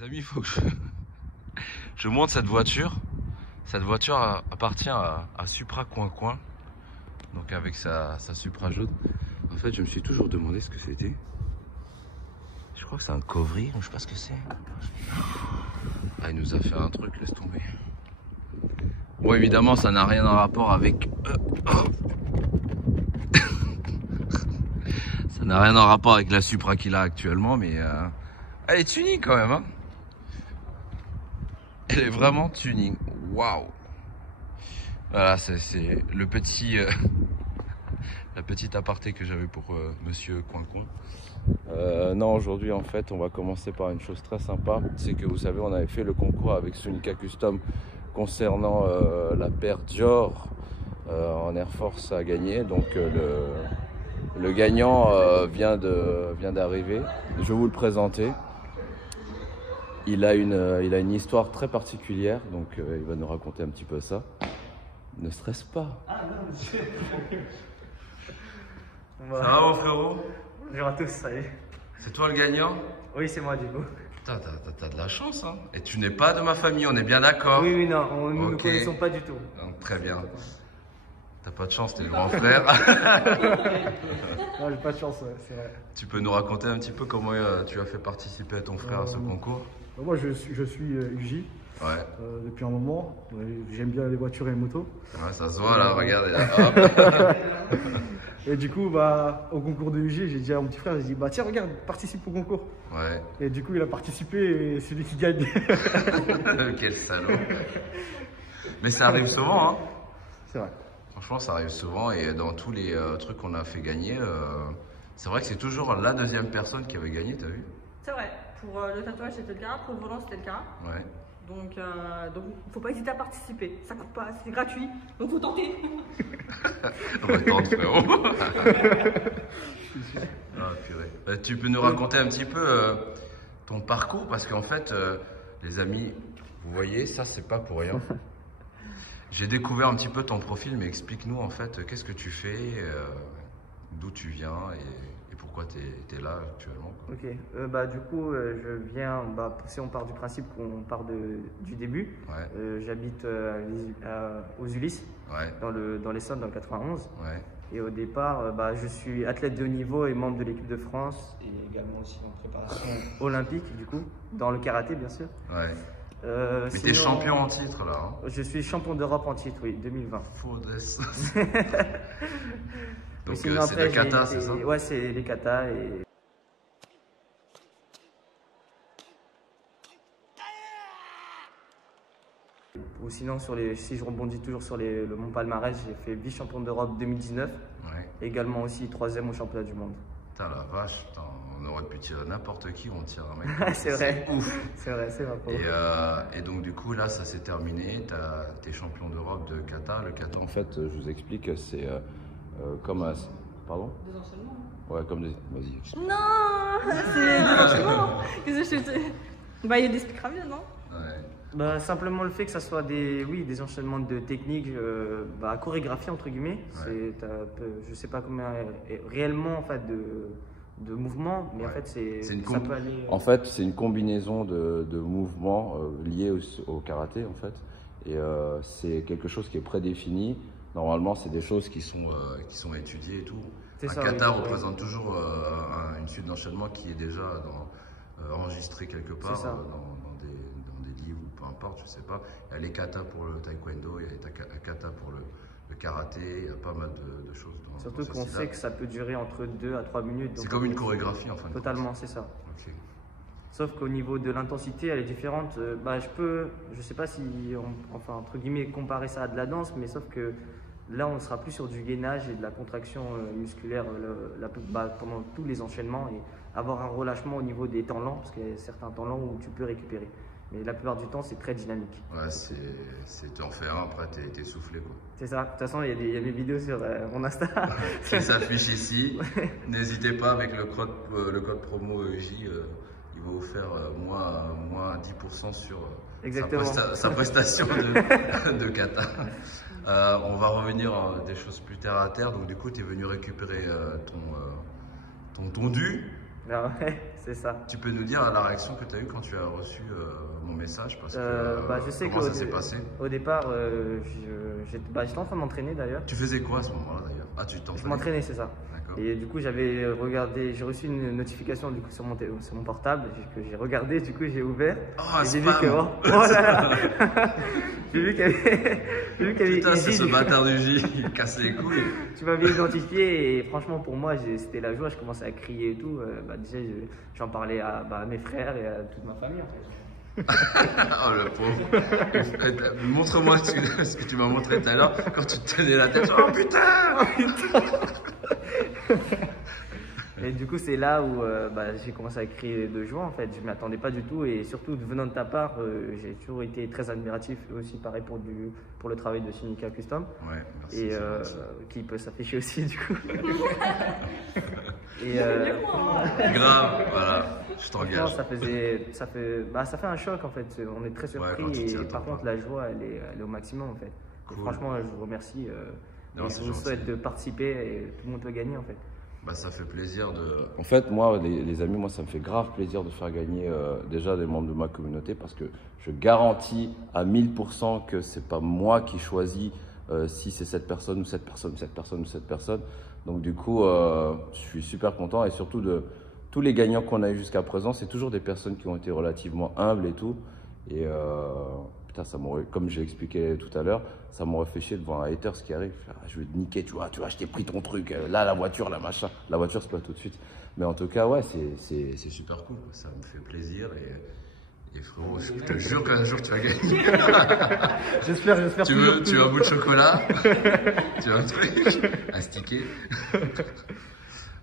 Les amis, il faut que je monte cette voiture. Cette voiture appartient à Supra Coin. Donc avec sa Supra jaune. En fait, je me suis toujours demandé ce que c'était. Je crois que c'est un Covry, je sais pas ce que c'est. Ah, il nous a fait un truc, laisse tomber. Bon, évidemment, ça n'a rien à rapport avec... Ça n'a rien à rapport avec la Supra qu'il a actuellement, mais elle est tuning quand même. Hein. Elle est vraiment tuning. Waouh. Voilà, c'est le petit... la petite aparté que j'avais pour Monsieur Coin. Non, aujourd'hui en fait on va commencer par une chose très sympa. C'est que vous savez, on avait fait le concours avec Sunica Custom concernant la paire Dior en Air Force à gagner. Donc le gagnant vient d'arriver. Je vais vous le présenter. Il a une histoire très particulière, donc il va nous raconter un petit peu ça. Ne stresse pas. Ah non, monsieur. Ça va mon frérot? Bonjour à tous, salut. C'est toi le gagnant? Oui, c'est moi du coup. T'as de la chance, hein. Et tu n'es pas de ma famille, on est bien d'accord? Oui, non, nous ne nous connaissons pas du tout. Donc, très bien. T'as pas de chance, t'es le grand frère. Non, j'ai pas de chance, ouais, c'est vrai. Tu peux nous raconter un petit peu comment tu as fait participer à ton frère à ce concours? Moi, je suis UJ depuis un moment. J'aime bien les voitures et les motos. Ouais, ça se voit là, regardez là. Et du coup, au concours de UG, j'ai dit à mon petit frère, j'ai dit, tiens, regarde, participe au concours. Ouais. Et du coup, il a participé et c'est lui qui gagne. Quel salaud. Mais ça arrive souvent, hein. C'est vrai. Franchement, ça arrive souvent et dans tous les trucs qu'on a fait gagner, c'est vrai que c'est toujours la deuxième personne qui avait gagné, t'as vu? C'est vrai. Pour le tatouage, c'était le cas. Pour le volant, c'était le cas. Ouais. Donc, faut pas hésiter à participer. Ça coûte pas, c'est gratuit. Donc, faut tenter. On va tenter, frérot. Ah, purée. Tu peux nous raconter un petit peu ton parcours? Parce qu'en fait, les amis, vous voyez, ça, c'est pas pour rien. J'ai découvert un petit peu ton profil, mais explique-nous en fait, qu'est-ce que tu fais, d'où tu viens et pourquoi tu es là actuellement, quoi. Ok, du coup, je viens, si on part du principe qu'on part du début, j'habite aux Ulysses, dans l'Essonne, dans le 91. Ouais. Et au départ, je suis athlète de haut niveau et membre de l'équipe de France, et également aussi en préparation olympique, du coup, dans le karaté, bien sûr. Ouais. Mais t'es champion en titre là, hein? Je suis champion d'Europe en titre, oui, 2020. Donc c'est les katas, c'est ça? Ouais, c'est les katas et... Ou sinon, si je rebondis toujours sur mon palmarès, j'ai fait vice-champion d'Europe 2019. Ouais. Également aussi 3e au championnat du monde. Putain la vache, on aurait pu tirer n'importe qui, on tire un mec. C'est vrai. Ouf. C'est vrai, c'est vrai. Et donc du coup là ça s'est terminé, t'es champion d'Europe de kata. Le kata en fait, je vous explique, c'est comme un... Pardon? Des enchaînements. Ouais, comme des... Vas-y. Non, c'est des enchaînements. Qu'est-ce que je fais? Il expliquera mieux, non? Ouais. Simplement le fait que ça soit des enchaînements de techniques, chorégraphie entre guillemets. Ouais. Je sais pas combien réellement en fait de mouvements, mais en fait ça peut aller... En fait, c'est une combinaison de mouvements liés au karaté en fait, et c'est quelque chose qui est prédéfini. Normalement, c'est des choses qui sont étudiées et tout. Un kata représente toujours une suite d'enchaînement qui est déjà enregistrée quelque part dans des livres ou peu importe, je sais pas. Il y a les katas pour le taekwondo, il y a les katas pour le karaté, il y a pas mal de choses. Surtout qu'on sait que ça peut durer entre 2 à 3 minutes. C'est comme une chorégraphie en fin de compte. Totalement, c'est ça. Okay. Sauf qu'au niveau de l'intensité, elle est différente. Je sais pas si, entre guillemets, comparer ça à de la danse, mais sauf que là, on sera plus sur du gainage et de la contraction musculaire pendant tous les enchaînements et avoir un relâchement au niveau des temps lents, parce qu'il y a certains temps lents où tu peux récupérer. Mais la plupart du temps, c'est très dynamique. Ouais, t'en fais un, après t'es soufflé, quoi. C'est ça. De toute façon, il y a des vidéos sur mon Insta. Qui s'affiche ici. N'hésitez pas avec le code promo EJ. Il va vous faire moins 10% sur sa prestation de kata. On va revenir à des choses plus terre à terre. Donc du coup, tu es venu récupérer ton dû. Ah ouais, C'est ça. Tu peux nous dire la réaction que tu as eue quand tu as reçu mon message parce que, je sais comment ça s'est passé? Au départ, j'étais en train de m'entraîner d'ailleurs. Tu faisais quoi à ce moment-là d'ailleurs? Ah, tu t'entraînais? Je m'entraînais, c'est ça. Et du coup, j'avais regardé, j'ai reçu une notification du coup, sur mon portable que j'ai regardé, du coup, j'ai ouvert. Oh, et j'ai vu que. Oh là là. J'ai vu qu'il y avait. Putain, c'est ce bâtard du J, il casse les couilles. Tu m'avais identifié et franchement, pour moi, c'était la joie. Je commençais à crier et tout. Déjà, j'en parlais à mes frères et à toute ma famille en fait. Oh le pauvre. Montre-moi ce que tu m'as montré tout à l'heure quand tu te tenais la tête. Oh putain. Et du coup, c'est là où j'ai commencé à crier de joie en fait. Je ne m'y attendais pas du tout et surtout venant de ta part, j'ai toujours été très admiratif aussi pareil pour le travail de Sinica Custom. Ouais, merci. Et qui peut s'afficher aussi du coup. Et grave, voilà, je t'engage. Ça fait un choc en fait. On est très surpris et par contre la joie elle est au maximum en fait. Cool. Franchement, je vous remercie. Je vous souhaite de participer et tout le monde peut gagner en fait. Bah, ça fait plaisir de... En fait, moi, les amis, moi, ça me fait grave plaisir de faire gagner déjà des membres de ma communauté parce que je garantis à 1000% que c'est pas moi qui choisis si c'est cette personne ou cette personne ou cette personne ou cette personne. Donc, du coup, je suis super content et surtout de tous les gagnants qu'on a eu jusqu'à présent, c'est toujours des personnes qui ont été relativement humbles et tout. Et putain, ça m'aurait, comme j'ai expliqué tout à l'heure, ça m'aurait fait chier de voir un hater qui arrive. Je vais te niquer, tu vois, je t'ai pris ton truc, là, la voiture, la machin. La voiture, c'est pas tout de suite. Mais en tout cas, ouais, c'est super cool. Ça me fait plaisir et frérot, je te jure qu'un jour tu vas gagner. J'espère. Tu veux un bout de chocolat? Tu veux un truc? Un sticker?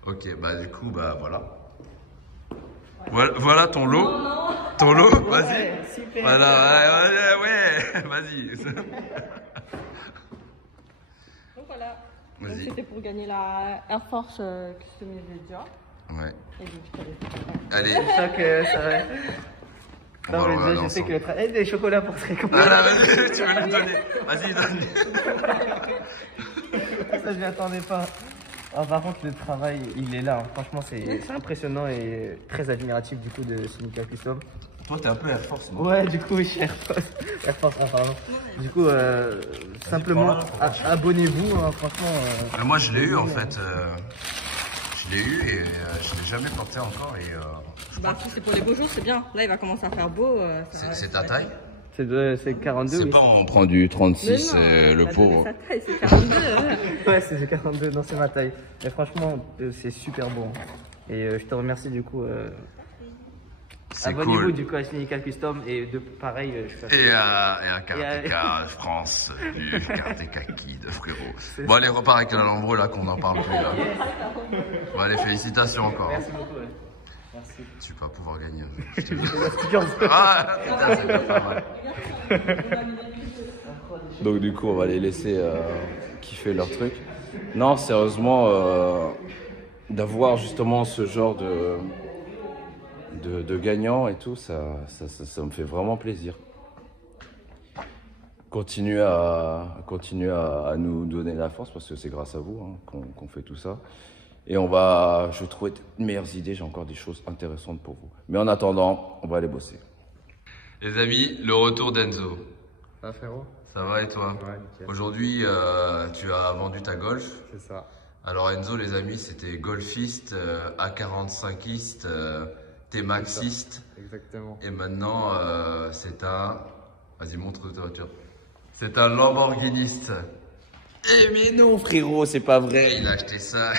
Ok, bah du coup, bah voilà. Voilà ton lot. Ton lot, vas-y. Super. Voilà, ouais, vas-y. Donc voilà. Vas-y. C'était pour gagner la Air Force Customisée déjà. Ouais. Et donc je te laisse. Allez. Je sens que ça va. Non, mais déjà, je sais que le travail. Des chocolats pour très cool. Ah là, vas-y, tu veux lui donner. Vas-y, donne. Ça, je m'y attendais pas. Ah, par contre, le travail, il est là. Hein. Franchement, c'est impressionnant et très admiratif du coup de Sinica Custom. Toi, t'es un peu Air Force, non? Ouais, du coup, oui, je suis Air Force. Air Force, pardon. Du coup, simplement, abonnez-vous, hein, franchement. Moi, je l'ai eu en fait. Je l'ai eu et je l'ai jamais porté encore. Et, si c'est pour les beaux jours, c'est bien. Là, il va commencer à faire beau. C'est ta taille? C'est 42. C'est oui. pas on prend du 36, le pauvre. Sa taille, c'est 42. Ouais, c'est 42, non, c'est ma taille. Mais franchement, c'est super bon. Et je te remercie du coup. Abonnez-vous du coup à Sinica Custom et de pareil, je fais. Et à Karateka France, du Karateka Kid, frérot. Bon, allez, repars avec l'Alhambra là qu'on n'en parle plus là. Bon, allez, félicitations encore. Merci beaucoup. Ouais. Merci. Tu vas pouvoir gagner. Je te dis. Ah, putain, c'est pas mal. Donc du coup, on va les laisser kiffer leur truc. Non, sérieusement, d'avoir justement ce genre de gagnants et tout, ça me fait vraiment plaisir. Continuez à nous donner la force parce que c'est grâce à vous hein, qu'on fait tout ça. Et je vais trouver de meilleures idées, j'ai encore des choses intéressantes pour vous. Mais en attendant, on va aller bosser. Les amis, le retour d'Enzo. Ça va frérot? Ça va et toi? Ouais, nickel. Aujourd'hui, tu as vendu ta Golf. C'est ça. Alors Enzo, les amis, c'était Golfiste, A45iste, T-Maxiste. Exactement. Et maintenant, c'est un... Vas-y, montre ta voiture. C'est un Lamborghiniste. Eh mais non frérot, c'est pas vrai. Il a acheté ça.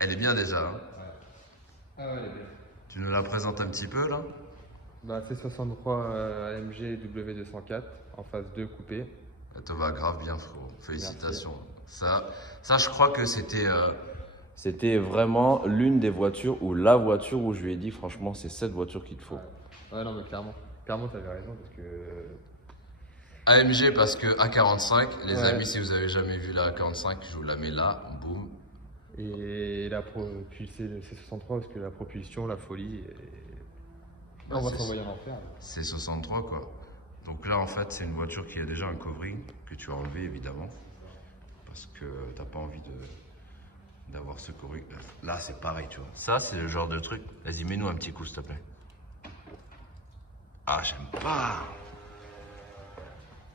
Elle est bien déjà. Hein. Ah ouais, elle est bien. Tu nous la présentes un petit peu là? Bah, C63 AMG W204 en phase 2 coupé. Ça te va grave bien frérot. Félicitations. Ça, je crois que c'était... C'était vraiment l'une des voitures ou la voiture où je lui ai dit franchement c'est cette voiture qu'il te faut. Ouais non mais clairement. Clairement t'avais raison parce que... AMG parce que A45, les amis, si vous avez jamais vu la A45, je vous la mets là, boum. Et la propulsée, le C63 parce que la propulsion, la folie, et... on va s'envoyer en enfer. C'est 63 quoi. Donc là en fait c'est une voiture qui a déjà un covering que tu as enlevé évidemment. Parce que t'as pas envie d'avoir secouru. Là, c'est pareil, tu vois. Ça, c'est le genre de truc. Vas-y, mets-nous un petit coup, s'il te plaît. Ah, j'aime pas.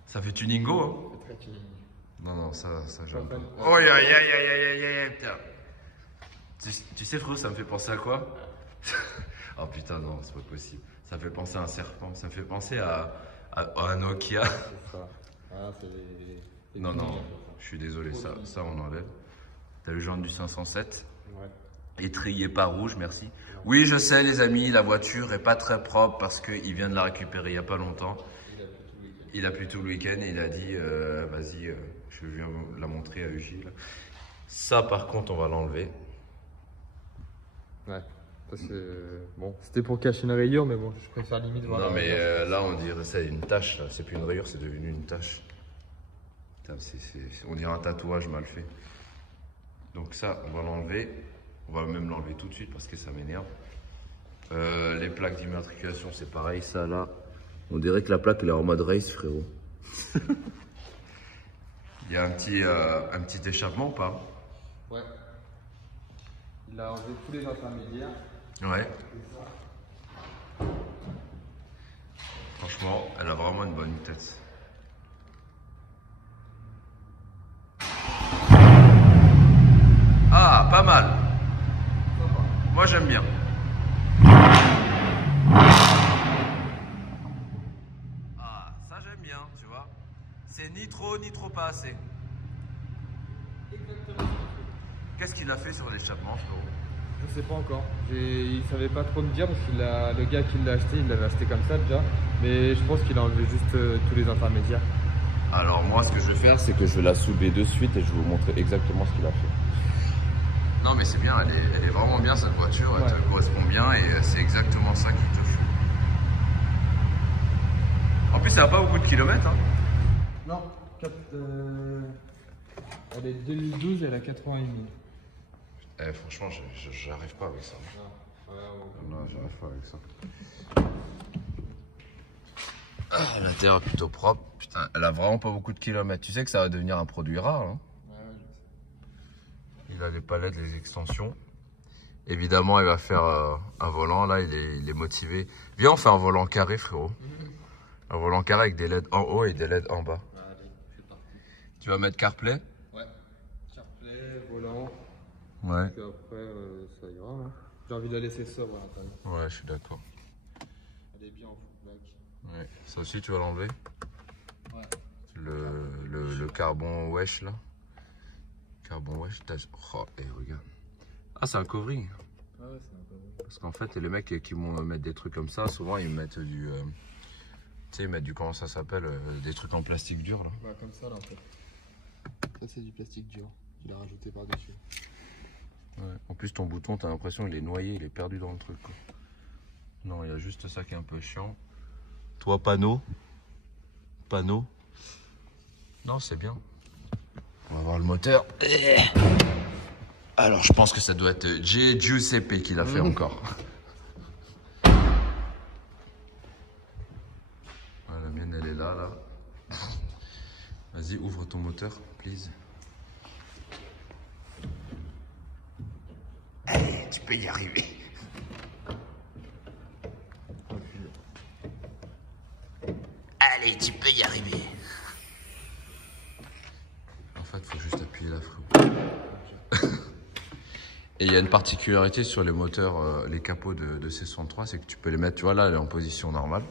Ça fait tuningo, hein? C'est très tuning. Non, ça j'aime pas. Oh, aïe, aïe, aïe, aïe, aïe, putain. Tu sais, frérot, ça me fait penser à quoi? Oh putain, non, c'est pas possible. Ça me fait penser à un serpent. Ça me fait penser à un Nokia. C'est ça. Ah, c'est les Non, je suis désolé, ça on enlève. T'as le genre du 507. Ouais. Étrié pas rouge, merci. Oui, je sais, les amis, la voiture est pas très propre parce qu'il vient de la récupérer il y a pas longtemps. Il a plu tout le week-end et il a dit vas-y, je viens la montrer à Ugi. Ça, par contre, on va l'enlever. Ouais. Parce que bon, c'était pour cacher une rayure, mais bon, je préfère limite voir. Non, mais là, on dirait c'est une tache. C'est plus une rayure, c'est devenu une tache. Putain, on dirait un tatouage mal fait. Donc ça, on va l'enlever. On va même l'enlever tout de suite parce que ça m'énerve. Les plaques d'immatriculation, c'est pareil. Ça, là, on dirait que la plaque, elle est en mode race, frérot. Il y a un petit échappement ou pas? Ouais. Il a enlevé tous les intermédiaires. Ouais. Franchement, elle a vraiment une bonne tête. Ah, pas mal. Moi, j'aime bien. Ah, ça, j'aime bien, tu vois. C'est ni trop pas assez. Qu'est-ce qu'il a fait sur l'échappement, frérot? Je sais pas encore. Il savait pas trop me dire parce que le gars qui l'a acheté, il l'avait acheté comme ça déjà. Mais je pense qu'il a enlevé juste tous les intermédiaires. Alors moi, ce que je vais faire, c'est que je vais la soulever de suite et je vais vous montrer exactement ce qu'il a fait. Non mais c'est bien, elle est vraiment bien cette voiture, elle te correspond bien et c'est exactement ça qu'il te faut. En plus, ça n'a pas beaucoup de kilomètres. Hein. Non, elle est 2012, elle a 81 000. Franchement, j'arrive pas avec ça. Non, j'arrive pas avec ça. Ah, l'intérieur est plutôt propre. Putain, elle a vraiment pas beaucoup de kilomètres. Tu sais que ça va devenir un produit rare. Hein. Il a les palettes, les extensions. Évidemment, il va faire un volant. Là, il est motivé. Viens, on fait un volant carré, frérot. Un volant carré avec des LED en haut et des LED en bas. Allez, c'est parti. Tu vas mettre CarPlay? Ouais. CarPlay, volant. Ouais. Puis après, ça ira. Hein. J'ai envie de la laisser sobre à l'intérieur. Ouais, je suis d'accord. Elle est bien en full black. Ouais. Ça aussi, tu vas l'enlever? Ouais. Le carbon wesh, là. Carbon wesh. Oh, regarde. Ah, c'est un covering. Ah ouais, c'est un peu bon. Parce qu'en fait, les mecs qui vont mettre des trucs comme ça, souvent, ils mettent du... tu sais, ils mettent du... Comment ça s'appelle? Des trucs en plastique dur, là. Bah, comme ça, là, en fait. Ça, c'est du plastique dur. Il a rajouté par-dessus. Ouais. En plus, ton bouton, t'as l'impression qu'il est noyé, il est perdu dans le truc, quoi. Non, il y a juste ça qui est un peu chiant. Toi, panneau. Panneau. Non, c'est bien. On va voir le moteur. Alors, je pense que ça doit être Giuseppe qui l'a fait encore. Ah, la mienne, elle est là, là. Vas-y, ouvre ton moteur, please. Allez, tu peux y arriver. Allez, tu peux y arriver. En fait, il faut juste appuyer là, frérot. Et il y a une particularité sur les moteurs, les capots de C63, c'est que tu peux les mettre, tu vois, là, elle est en position normale.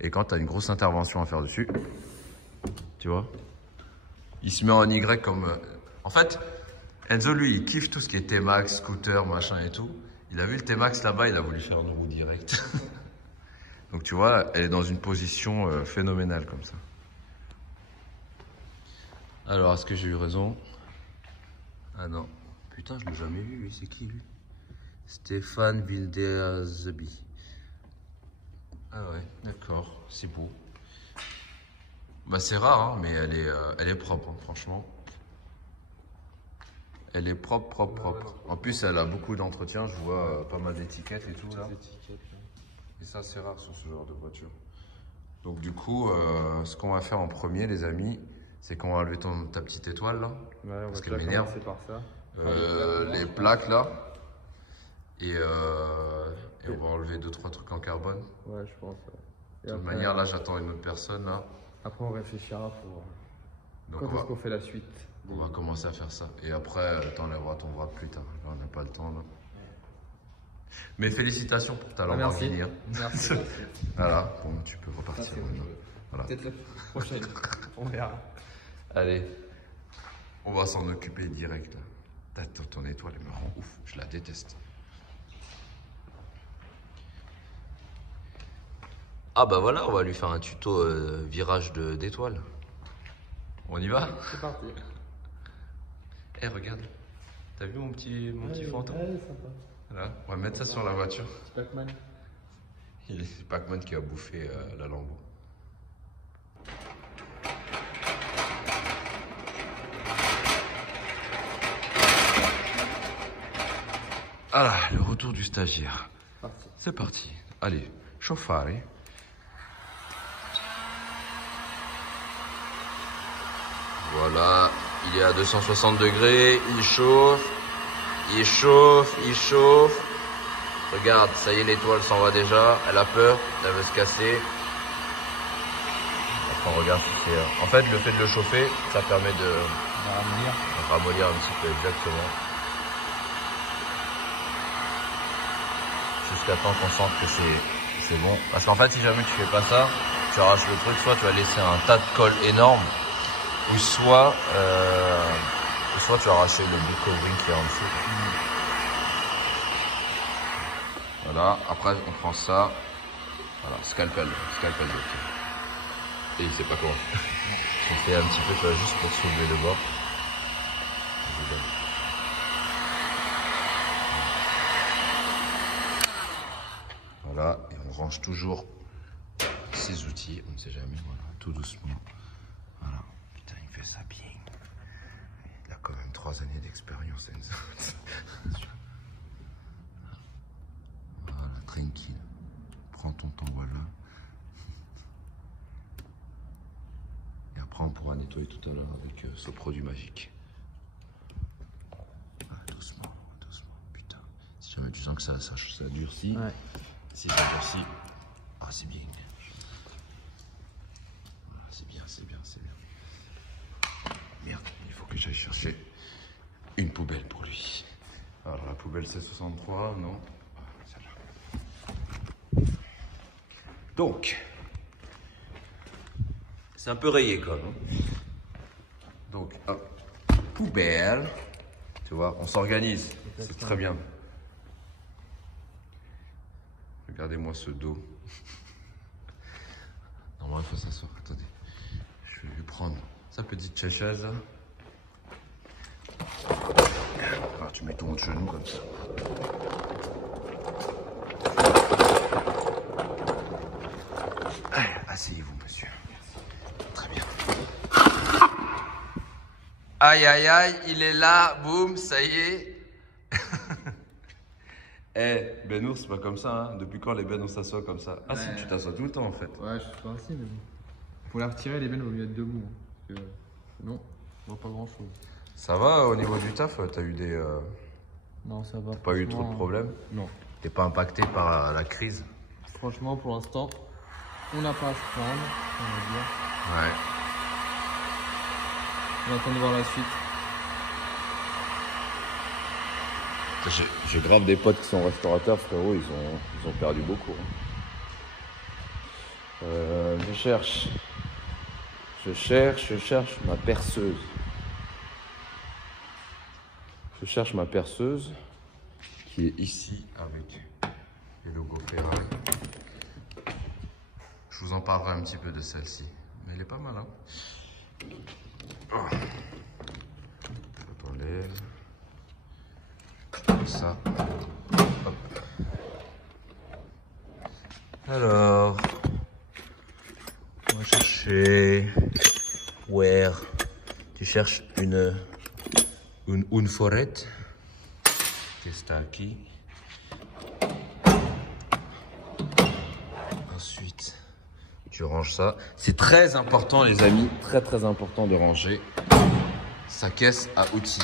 Et quand tu as une grosse intervention à faire dessus, tu vois, il se met en Y comme... En fait, Enzo, lui, il kiffe tout ce qui est T-Max, scooter, machin et tout. Il a vu le T-Max là-bas, il a voulu faire une roue directe. Donc tu vois, elle est dans une position phénoménale comme ça. Alors, est-ce que j'ai eu raison? Ah non. Putain, je l'ai jamais vu, lui. C'est qui, lui? Stéphane Wildersby. Ah ouais, d'accord. C'est beau. Bah, c'est rare, hein, mais elle est propre, hein, franchement. Elle est propre, propre, propre. En plus, elle a beaucoup d'entretien. Je vois pas mal d'étiquettes et tout, là. Et ça, c'est rare sur ce genre de voiture. Donc, du coup, ce qu'on va faire en premier, les amis, c'est qu'on va enlever ta petite étoile, là. Ouais, parce qu'elle m'énerve. par ça. les plaques là. Et on va enlever 2-3 trucs en carbone. Ouais, je pense. De toute manière, là, j'attends une autre personne là. Après, on réfléchira pour. Donc, quand est-ce qu'on fait la suite? On va commencer à faire ça. Et après, t'enlèveras ton bras plus tard. Là, on n'a pas le temps là. Mais félicitations pour ta Lamborghini. Merci. Voilà, bon, tu peux repartir maintenant. Voilà. Peut-être la prochaine. On verra. Allez, on va s'en occuper direct là. Ton étoile, elle me rend ouf. Je la déteste. Ah bah voilà, on va lui faire un tuto virage d'étoile. On y va? C'est parti. Eh regarde, t'as vu mon petit fantôme? Ouais, sympa. Voilà, on va mettre ça sur la voiture. C'est Pac-Man. C'est Pac-Man qui a bouffé la Lambo. Voilà, le retour du stagiaire. C'est parti. Allez, chauffare. Voilà, il est à 260 degrés, il chauffe, il chauffe, il chauffe. Regarde, ça y est, l'étoile s'en va déjà, elle a peur, elle veut se casser. Après on regarde si c'est... En fait, le fait de le chauffer, ça permet de ramollir un petit peu, exactement. Jusqu'à temps qu'on sente que c'est bon. Parce qu'en fait, si jamais tu fais pas ça, tu arraches le truc, soit tu vas laisser un tas de colle énorme, ou soit tu vas arracher le bout covering qui est en dessous. Voilà, après on prend ça, voilà, scalpel. Et il sait pas comment. On fait un petit peu, tu vois, juste pour soulever le bord. Voilà, et on range toujours ses outils, on ne sait jamais, voilà, tout doucement. Voilà, putain, il fait ça bien. Il a quand même 3 années d'expérience, Enzo. Voilà, tranquille. Prends ton temps, voilà. Et après, on pourra nettoyer tout à l'heure avec ce produit magique. Voilà, doucement, putain. Si jamais tu sens que ça durcit. Ouais. Si ça durcit, ah c'est bien. Voilà, c'est bien. Merde, il faut que j'aille chercher une poubelle pour lui. Alors la poubelle c'est 63, non? Celle-là. Donc, c'est un peu rayé quand même. Donc, hop, poubelle. Tu vois, on s'organise, c'est très bien. Regardez-moi ce dos. Normalement, il faut s'asseoir. Attendez. Je vais lui prendre sa petite chaise. Alors, tu mets ton genou comme ça. Allez, asseyez-vous, monsieur. Très bien. Aïe, aïe, aïe, il est là. Boum, ça y est. Eh, Benour, c'est pas comme ça, hein. Depuis quand les bennes on s'assoit comme ça? Ah si, tu t'assois tout le temps en fait. Ouais, je suis pas assis, mais bon. Pour la retirer, les bennes, il vaut mieux être debout. Hein, parce que, non, on voit pas grand chose. Ça va au niveau du taf? T'as eu des... Non, ça va. Pas eu trop de problèmes? Non. T'es pas impacté par la crise? Franchement, pour l'instant, on n'a pas à se prendre, on va dire. Ouais. On attend de voir la suite. J'ai grave des potes qui sont restaurateurs, frérot, ils ont perdu beaucoup. Je cherche ma perceuse. Je cherche ma perceuse qui est ici avec le logo Ferrari. Je vous en parlerai un petit peu de celle-ci. Mais elle est pas mal, hein. Oh. On enlève. Ça. Hop. Alors, on va chercher where. Tu cherches une forêt. Qu'est-ce que ici? Ensuite, tu ranges ça. C'est très important, les amis, très important de ranger sa caisse à outils.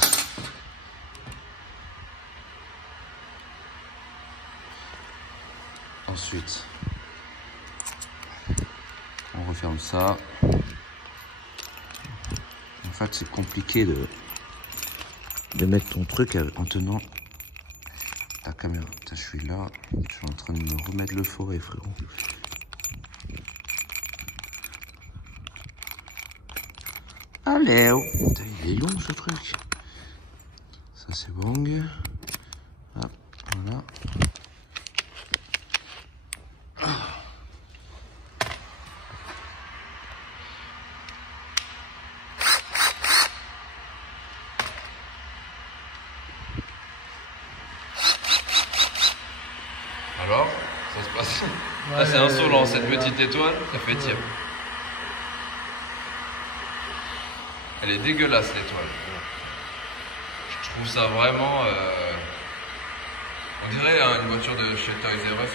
Ensuite, on referme ça. En fait, c'est compliqué de mettre ton truc en tenant ta caméra. Putain, je suis là, je suis en train de me remettre le forêt, frérot. Allez, oh. Putain, il est long ce truc. Ça c'est bon. Hop, voilà. Alors, ça se passe. Là, c'est insolent, cette petite étoile, ça fait tirer. Elle est dégueulasse, l'étoile. Je trouve ça vraiment... On dirait une voiture de chez Toys R Us.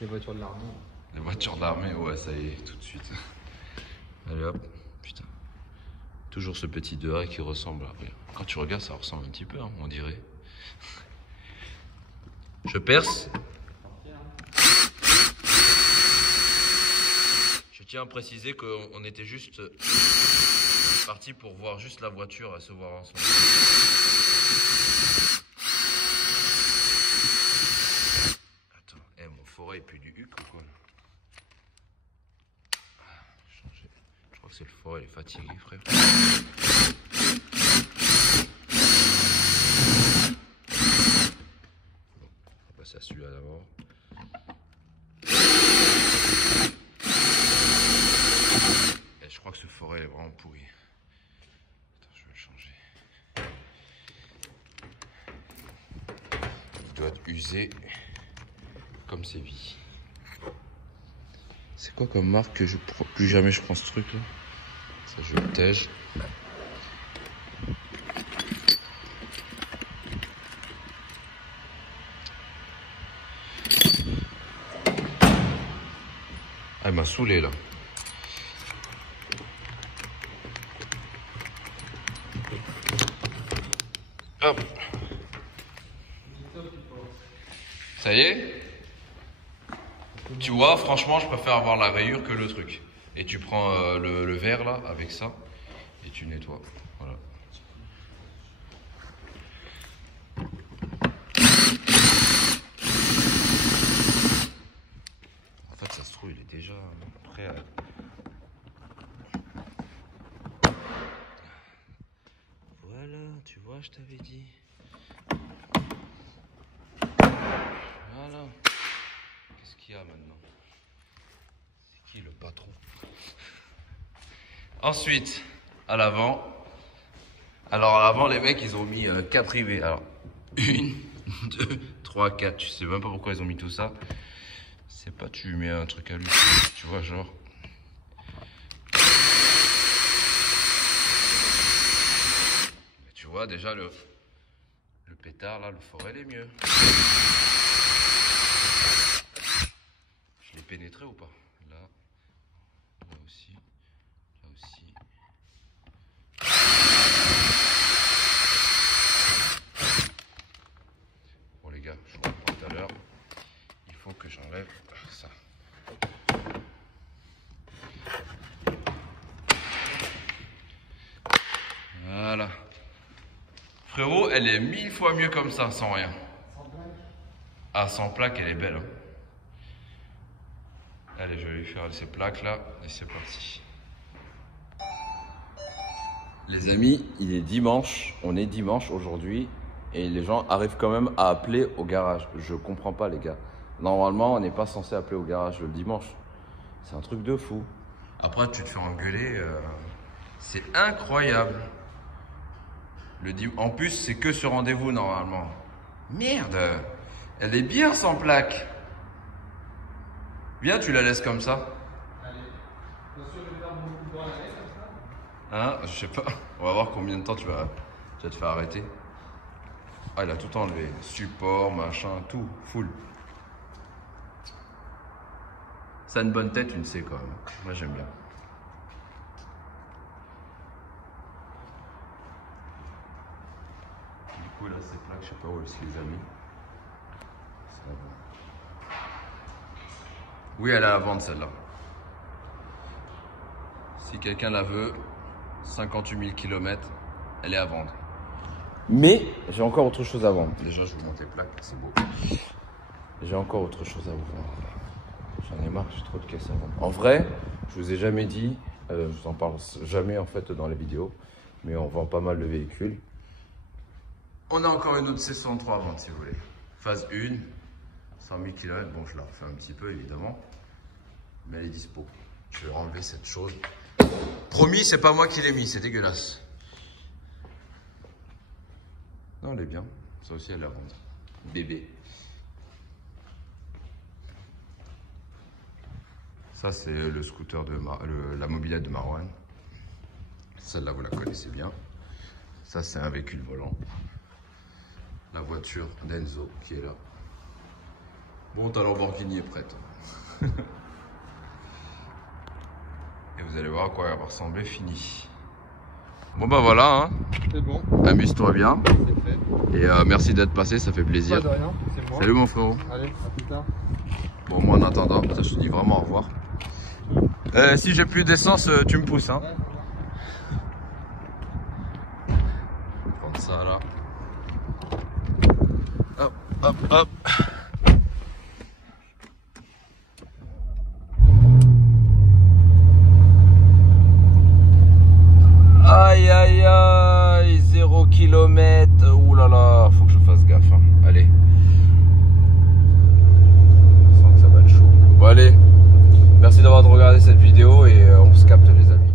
Les voitures de l'armée. Les voitures de l'armée, ouais, ça y est, tout de suite. Allez hop, putain. Toujours ce petit dehors qui ressemble à... Quand tu regardes, ça ressemble un petit peu, hein, on dirait. Je perce. Je tiens à préciser qu'on était juste parti pour voir juste la voiture et se voir ensemble. Attends, mon forêt est plus du huc ou quoi? Je crois que c'est le forêt, il est fatigué, frère. C'est à celui-là d'abord. Et je crois que ce forêt est vraiment pourri. Attends, je vais le changer. Il doit être usé comme ses vies. C'est quoi comme marque que je prends? Plus jamais je prends ce truc là. Ça je le tège. Ah, il m'a saoulé là. Hop. Ça y est? Tu vois, franchement, je préfère avoir la rayure que le truc. Et tu prends le verre là, avec ça, et tu nettoies. Voilà. En fait, ça se trouve, il est déjà prêt à... Voilà, tu vois, je t'avais dit. Voilà. Qu'est-ce qu'il y a maintenant? C'est qui le patron? Ensuite, à l'avant. Alors à l'avant, les mecs, ils ont mis 4 rivets. Alors, 1, 2, 3, 4. Je sais même pas pourquoi ils ont mis tout ça. C'est pas tu mets un truc à lui. Tu vois, genre. Tu vois, déjà, le pétard, là, le forêt, il est mieux. Je l'ai pénétré ou pas? Là. Là aussi. Là aussi. Bon les gars, je vous reprends tout à l'heure. Il faut que j'enlève ça. Voilà. Frérot, elle est 1000 fois mieux comme ça, sans rien. Ah, sans plaque, elle est belle. Hein. Allez, je vais lui faire ces plaques là, et c'est parti. Les amis, il est dimanche, on est dimanche aujourd'hui, et les gens arrivent quand même à appeler au garage. Je comprends pas les gars. Normalement, on n'est pas censé appeler au garage le dimanche. C'est un truc de fou. Après, tu te fais engueuler, c'est incroyable. En plus, c'est que ce rendez-vous normalement. Merde, elle est bien sans plaque. Viens, tu la laisses comme ça. Allez. Bien sûr, je vais faire beaucoup de temps à la comme ça. Hein, je sais pas. On va voir combien de temps tu vas te faire arrêter. Ah, il a tout enlevé. Support, machin, tout, full. Ça a une bonne tête, une C quand même. Moi, j'aime bien. Du coup, là, ces plaques, je sais pas où est-ce qu'ils les a mis. Oui, elle est à vendre celle-là. Si quelqu'un la veut, 58 000 km, elle est à vendre. Mais j'ai encore autre chose à vendre. Déjà, je vous montre les plaques, c'est beau. J'ai encore autre chose à vous vendre. J'en ai marre, j'ai trop de caisses à vendre. En vrai, je vous ai jamais dit, je vous en parle jamais en fait dans les vidéos, mais on vend pas mal de véhicules. On a encore une autre C63 à vendre si vous voulez. Phase 1, 100 000 km. Bon, je la refais un petit peu évidemment, mais elle est dispo. Je vais enlever cette chose. Promis, c'est pas moi qui l'ai mis, c'est dégueulasse. Non, elle est bien. Ça aussi, elle est à vendre. Bébé. Ça, c'est le scooter de la mobilette de Marwan. Celle-là, vous la connaissez bien. Ça, c'est un véhicule volant. La voiture d'Enzo qui est là. Bon, ta Lamborghini est prête. Et vous allez voir à quoi elle va ressembler fini. Bon bah voilà, hein. C'est bon. Amuse-toi bien. C'est fait. Et merci d'être passé, ça fait plaisir. Pas de rien, c'est moi. Salut mon frérot. Allez, à plus tard. Bon, moi en attendant, je te dis vraiment au revoir. Si j'ai plus d'essence, tu me pousses, hein. Ouais. Je vais prendre ça là. Hop, hop, hop. Aïe aïe aïe, 0 km. Ouh là là, faut que je fasse gaffe, hein. Allez. Je sens que ça va être chaud. Bon allez, merci d'avoir regardé cette vidéo et on se capte les amis.